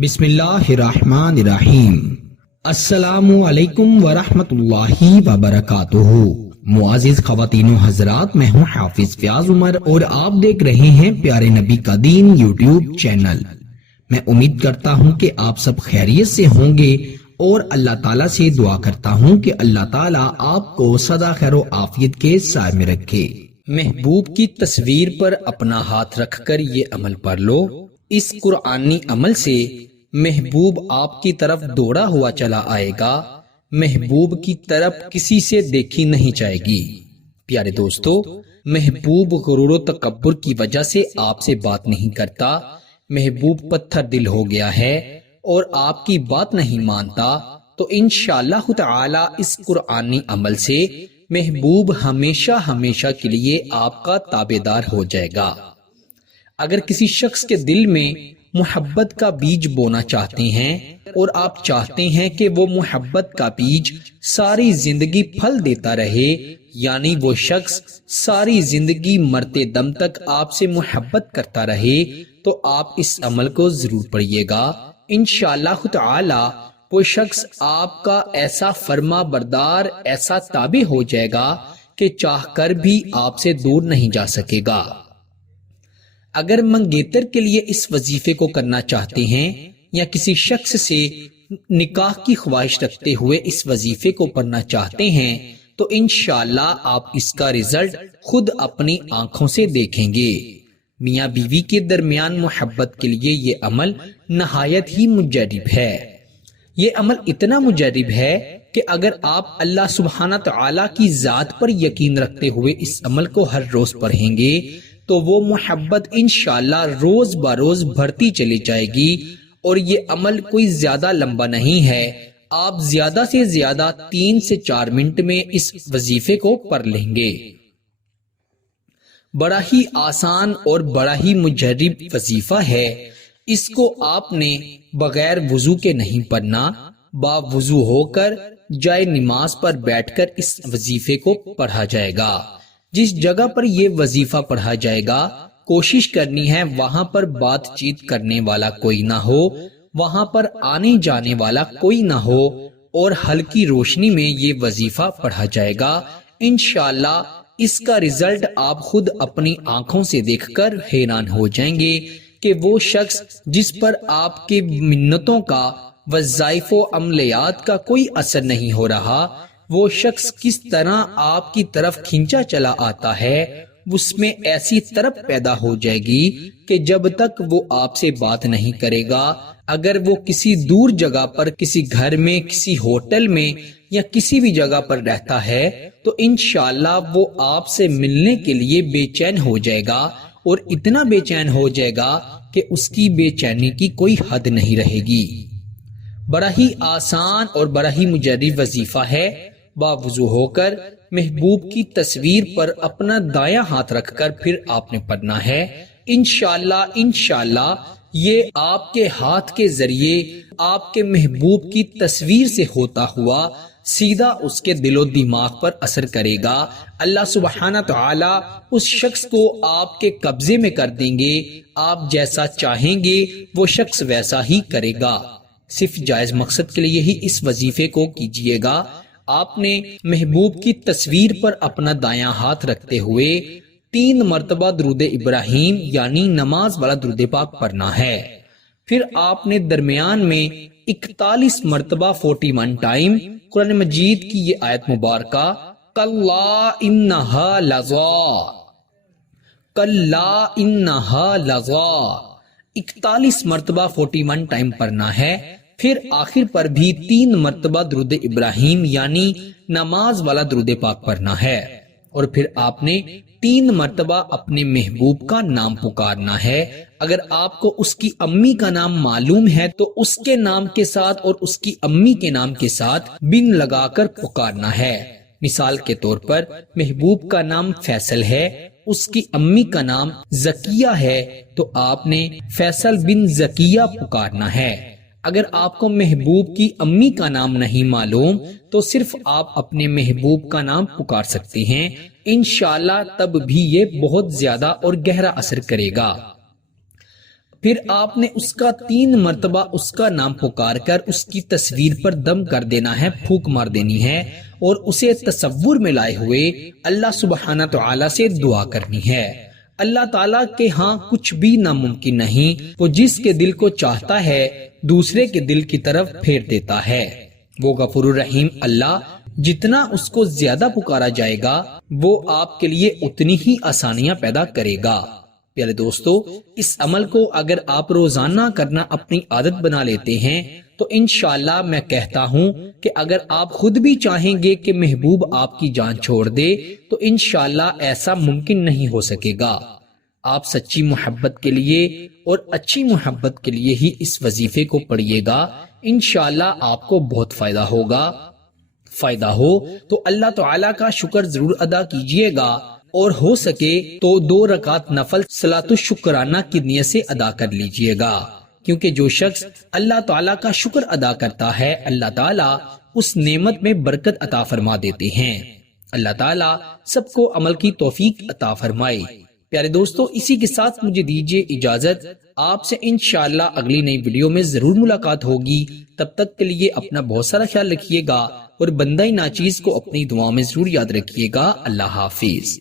بسم اللہ الرحمن الرحیم۔ السلام علیکم ورحمۃ اللہ وبرکاتہ۔ معزز خواتین و حضرات، میں ہوں حافظ فیاض عمر اور آپ دیکھ رہے ہیں پیارے نبی کا دین یوٹیوب چینل۔ میں امید کرتا ہوں کہ آپ سب خیریت سے ہوں گے اور اللہ تعالیٰ سے دعا کرتا ہوں کہ اللہ تعالیٰ آپ کو سدا خیر و عافیت کے سائے میں رکھے۔ محبوب کی تصویر پر اپنا ہاتھ رکھ کر یہ عمل پڑھ لو۔ اس قرآنی عمل سے محبوب آپ کی طرف دوڑا ہوا چلا آئے گا، محبوب کی طرف کسی سے دیکھی نہیں جائے گی۔ پیارے دوستو، محبوب غرور و تکبر کی وجہ سے آپ سے بات نہیں کرتا، محبوب پتھر دل ہو گیا ہے اور آپ کی بات نہیں مانتا، تو انشاءاللہ تعالی اس قرآنی عمل سے محبوب ہمیشہ ہمیشہ کے لیے آپ کا تابعدار ہو جائے گا۔ اگر کسی شخص کے دل میں محبت کا بیج بونا چاہتے ہیں اور آپ چاہتے ہیں کہ وہ محبت کا بیج ساری زندگی پھل دیتا رہے، یعنی وہ شخص ساری زندگی مرتے دم تک آپ سے محبت کرتا رہے، تو آپ اس عمل کو ضرور پڑھیے گا۔ انشاءاللہ تعالی وہ شخص آپ کا ایسا فرما بردار، ایسا تابع ہو جائے گا کہ چاہ کر بھی آپ سے دور نہیں جا سکے گا۔ اگر منگیتر کے لیے اس وظیفے کو کرنا چاہتے ہیں یا کسی شخص سے نکاح کی خواہش رکھتے ہوئے اس وظیفے کو پڑھنا چاہتے ہیں تو انشاءاللہ آپ اس کا رزلٹ خود اپنی آنکھوں سے دیکھیں گے۔ میاں بیوی کے درمیان محبت کے لیے یہ عمل نہایت ہی مجرب ہے۔ یہ عمل اتنا مجرب ہے کہ اگر آپ اللہ سبحانہ تعالی کی ذات پر یقین رکھتے ہوئے اس عمل کو ہر روز پڑھیں گے تو وہ محبت انشاءاللہ روز بروز بڑھتی چلی جائے گی۔ اور یہ عمل کوئی زیادہ لمبا نہیں ہے، آپ زیادہ سے زیادہ 3 سے 4 منٹ میں اس وظیفے کو پڑھ لیں گے۔ بڑا ہی آسان اور بڑا ہی مجرب وظیفہ ہے۔ اس کو آپ نے بغیر وضو کے نہیں پڑھنا، با وضو ہو کر جائے نماز پر بیٹھ کر اس وظیفے کو پڑھا جائے گا۔ جس جگہ پر یہ وظیفہ پڑھا جائے گا کوشش کرنی ہے وہاں پر بات چیت کرنے والا کوئی نہ ہو، وہاں پر آنے جانے والا کوئی نہ ہو، اور ہلکی روشنی میں یہ وظیفہ پڑھا جائے گا۔ انشاءاللہ اس کا رزلٹ آپ خود اپنی آنکھوں سے دیکھ کر حیران ہو جائیں گے کہ وہ شخص جس پر آپ کے منتوں کا، وظائف و عملیات کا کوئی اثر نہیں ہو رہا، وہ شخص کس طرح آپ کی طرف کھینچا چلا آتا ہے، اس میں ایسی طرف پیدا ہو جائے گی کہ جب تک وہ آپ سے بات نہیں کرے گا، اگر وہ کسی دور جگہ پر، کسی گھر میں، کسی ہوٹل میں یا کسی بھی جگہ پر رہتا ہے تو انشاءاللہ وہ آپ سے ملنے کے لیے بے چین ہو جائے گا، اور اتنا بے چین ہو جائے گا کہ اس کی بے چینی کی کوئی حد نہیں رہے گی۔ بڑا ہی آسان اور بڑا ہی مجرب وظیفہ ہے۔ باوضو ہو کر محبوب کی تصویر پر اپنا دایاں ہاتھ رکھ کر پھر آپ نے پڑھنا ہے۔ انشاءاللہ یہ آپ کے ہاتھ کے ذریعے آپ کے محبوب کی تصویر سے ہوتا ہوا سیدھا اس کے دل و دماغ پر اثر کرے گا۔ اللہ سبحانہ تعالی اس شخص کو آپ کے قبضے میں کر دیں گے، آپ جیسا چاہیں گے وہ شخص ویسا ہی کرے گا۔ صرف جائز مقصد کے لیے ہی اس وظیفے کو کیجیے گا۔ آپ نے محبوب کی تصویر پر اپنا دایاں ہاتھ رکھتے ہوئے 3 مرتبہ درود ابراہیم یعنی نماز والا درود پاک پڑھنا ہے۔ پھر آپ نے درمیان میں 41 مرتبہ 41 ٹائم قرآن مجید کی یہ آیت مبارکہ کلا انہا لظا، کلا انہا لظا 41 مرتبہ 41 ٹائم پڑھنا ہے۔ پھر آخر پر بھی 3 مرتبہ درود ابراہیم یعنی نماز والا درود پاک پڑھنا ہے، اور پھر آپ نے 3 مرتبہ اپنے محبوب کا نام پکارنا ہے۔ اگر آپ کو اس کی امی کا نام معلوم ہے تو اس کے نام کے ساتھ اور اس کی امی کے نام کے ساتھ بن لگا کر پکارنا ہے۔ مثال کے طور پر محبوب کا نام فیصل ہے، اس کی امی کا نام زکیہ ہے، تو آپ نے فیصل بن زکیہ پکارنا ہے۔ اگر آپ کو محبوب کی امی کا نام نہیں معلوم تو صرف آپ اپنے محبوب کا نام پکار سکتے ہیں، انشاءاللہ تب بھی یہ بہت زیادہ اور گہرا اثر کرے گا۔ پھر آپ نے اس کا 3 مرتبہ اس کا نام پکار کر اس کی تصویر پر دم کر دینا ہے، پھونک مار دینی ہے، اور اسے تصور میں لائے ہوئے اللہ سبحانہ تعالی سے دعا کرنی ہے۔ اللہ تعالیٰ کے ہاں کچھ بھی ناممکن نہیں، وہ جس کے دل کو چاہتا ہے دوسرے کے دل کی طرف پھیر دیتا ہے۔ وہ غفور الرحیم اللہ جتنا اس کو زیادہ پکارا جائے گا وہ آپ کے لیے اتنی ہی آسانیاں پیدا کرے گا۔ پیارے دوستو، اس عمل کو اگر آپ روزانہ کرنا اپنی عادت بنا لیتے ہیں تو انشاءاللہ میں کہتا ہوں کہ اگر آپ خود بھی چاہیں گے کہ محبوب آپ کی جان چھوڑ دے تو انشاءاللہ ایسا ممکن نہیں ہو سکے گا۔ آپ سچی محبت کے لیے اور اچھی محبت کے لیے ہی اس وظیفے کو پڑھیے گا، انشاءاللہ آپ کو بہت فائدہ ہوگا۔ فائدہ ہو تو اللہ تعالیٰ کا شکر ضرور ادا کیجیے گا، اور ہو سکے تو 2 رکعت نفل صلاۃ الشکرانہ کی نیت سے ادا کر لیجیے گا، کیونکہ جو شخص اللہ تعالیٰ کا شکر ادا کرتا ہے اللہ تعالیٰ اس نعمت میں برکت عطا فرما دیتے ہیں۔ اللہ تعالیٰ سب کو عمل کی توفیق عطا فرمائے۔ پیارے دوستو، اسی کے ساتھ مجھے دیجیے اجازت، آپ سے انشاءاللہ اگلی نئی ویڈیو میں ضرور ملاقات ہوگی۔ تب تک کے لیے اپنا بہت سارا خیال رکھیے گا اور بندہ ناچیز کو اپنی دعا میں ضرور یاد رکھیے گا۔ اللہ حافظ۔